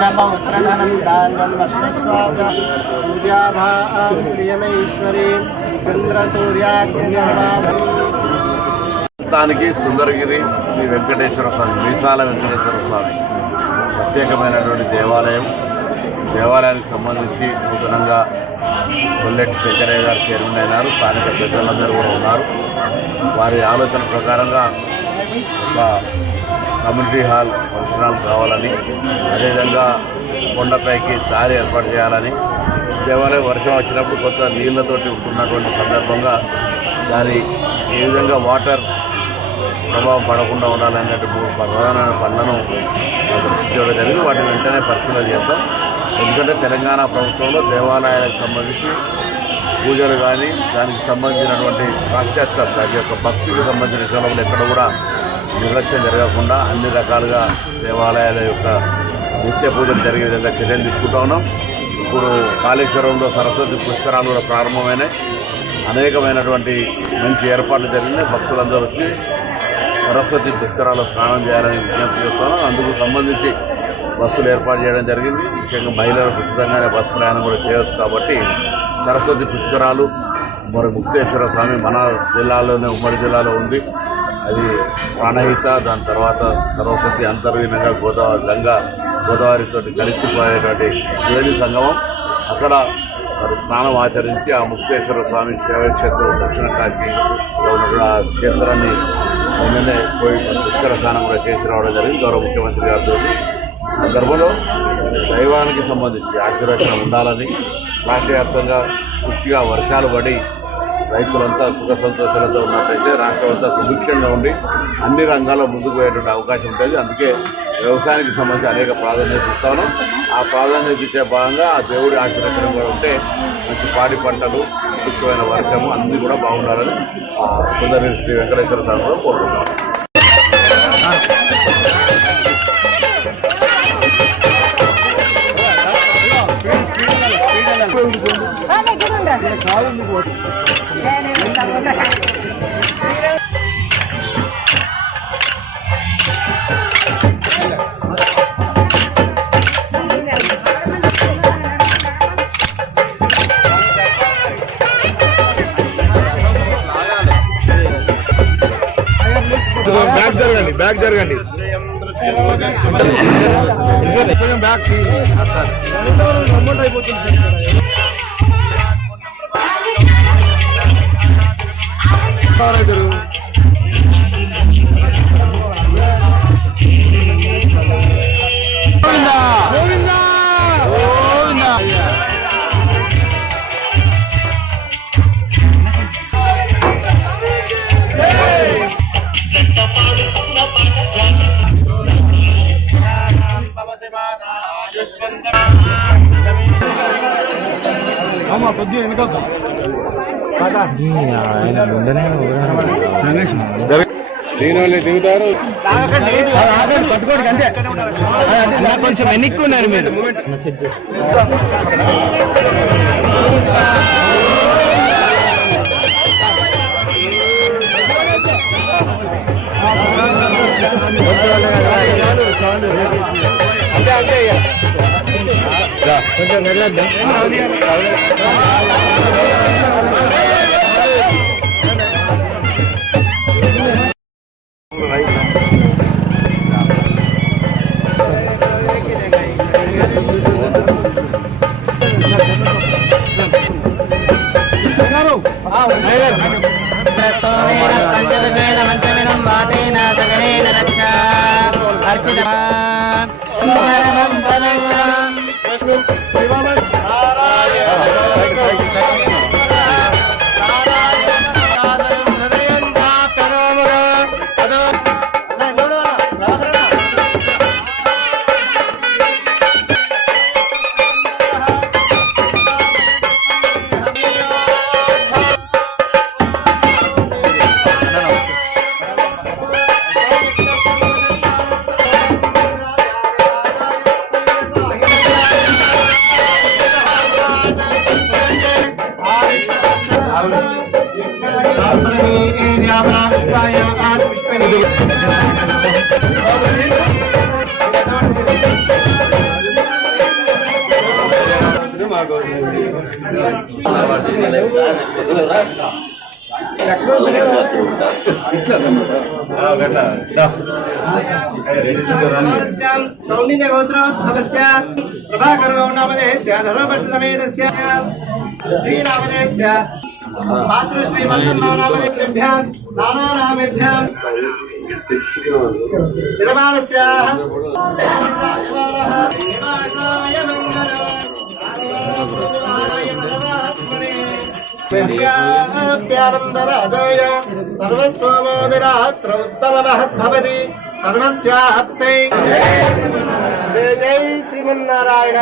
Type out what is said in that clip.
पुत्रपौत्रधनं धान्यं वस्त्रस्वाद सूर्याभां श्रियमेश्वरीं चन्द्रसूर्याग्निर्वापरी దానికి సుందరగిరి శ్రీ వెంకటేశ్వర స్వామి మీసాల వెంకటేశ్వర స్వామి ప్రత్యేకమైనటువంటి దేవాలయానికి సంబంధించి నూతనంగా కొల్లెట్టి శంకరయ్య గారు చైర్మన్ అయినారు. స్థానిక పెద్దలందరూ కూడా ఉన్నారు. వారి ఆలోచన ప్రకారంగా ఒక కమ్యూనిటీ హాల్ ఫంక్షన్ హాల్ కావాలని, అదేవిధంగా కొండపైకి దారి ఏర్పాటు చేయాలని, దేవాలయం వర్షం వచ్చినప్పుడు కొంత నీళ్లతోటి ఉంటున్నటువంటి సందర్భంగా దాని ఏ విధంగా వాటర్ ప్రభావం పడకుండా ఉండాలనేటువంటి 3 ప్రధానమైన పనులను దృష్టించడం జరిగింది. వాటిని వెంటనే పరిశీలన చేస్తాం. ఎందుకంటే తెలంగాణ ప్రభుత్వంలో దేవాలయాలకు సంబంధించి పూజలు కానీ దానికి సంబంధించినటువంటి పాశ్చాత్య దాని యొక్క భక్తికి సంబంధించిన విషయంలో ఎక్కడ కూడా నిర్లక్ష్యం జరగకుండా అన్ని రకాలుగా దేవాలయాల యొక్క నిత్య పూజలు జరిగే విధంగా చర్యలు తీసుకుంటా ఉన్నాం. ఇప్పుడు కాళేశ్వరంలో సరస్వతి పుష్కరాలు కూడా ప్రారంభమైనాయి. అనేకమైనటువంటి మంచి ఏర్పాట్లు జరిగినాయి. భక్తులందరూ వచ్చి సరస్వతి పుష్కరాల్లో స్నానం చేయాలని విజ్ఞప్తి చేస్తున్నాం. అందుకు సంబంధించి బస్సులు ఏర్పాటు చేయడం జరిగింది. ముఖ్యంగా మహిళలకు ఉచితంగానే బస్సు ప్రయాణం కూడా చేయవచ్చు. కాబట్టి సరస్వతి పుష్కరాలు మరి ముక్తేశ్వర స్వామి మన జిల్లాలోనే ఉమ్మడి జిల్లాలో ఉంది. అది ప్రాణహిత, దాని తర్వాత సరస్వతి అంతర్లీనంగా గోదావరితో కలిసిపోయేటువంటి వేడి సంగమం. అక్కడ మరి స్నానం ఆచరించి ఆ ముక్తేశ్వర స్వామి శైవక్షేత్రం దక్షిణ కాశీలో ఉన్న ఆ క్షేత్రాన్ని నిన్ననే పోయి పుష్కర స్నానం కూడా చేసి రావడం జరిగింది గౌరవ ముఖ్యమంత్రి గారితో. సందర్భంలో దైవానికి సంబంధించి ఆశీర్వచనం ఉండాలని, రాష్ట్ర వ్యాప్తంగా పూర్తిగా వర్షాలు పడి రైతులంతా సుఖ సంతోషాలతో ఉన్నట్టయితే రాష్ట్రం అంతా సుభిక్షంగా ఉండి అన్ని రంగాల్లో ముందుకు పోయేటువంటి అవకాశం ఉంటుంది. అందుకే వ్యవసాయానికి సంబంధించి అనేక ప్రాధాన్యత ఇస్తాను. ఆ ప్రాధాన్యత ఇచ్చే భాగంగా ఆ దేవుడి ఆశీర్వచనం కూడా ఉంటే మంచి పాడి పంటలు, సుభిక్షమైన వర్షము అన్నీ కూడా బాగుండాలని సుందరగిరి శ్రీ వెంకటేశ్వర స్వామిలో కోరుకుంటున్నాను. బ్యాక్ జరగండి బ్యాక్ కొద్దిగా వెనుక దీనివల్ల దిగుతారు. పట్టుకోండి అంతే, కొంచెం వెనక్కున్నారు మీరు. అంతే అంతే కొంచెం వెళ్ళొద్దాం. कौण्डिन्यगोत्रोद्भवस्य प्रभाकरगौण्डामदेस्य धर्मपट्टसमेतस्य श्रीनामदेस्य मातृश्रीमल्लनामदेभ्यां नानानामेभ्यां विद्यमानस्याः प्यारन्दराजाय सर्वस्वमोदिरात्र उत्तममहद्भवति सर्वस्याप्तै जय जय श्रीमन्नारायण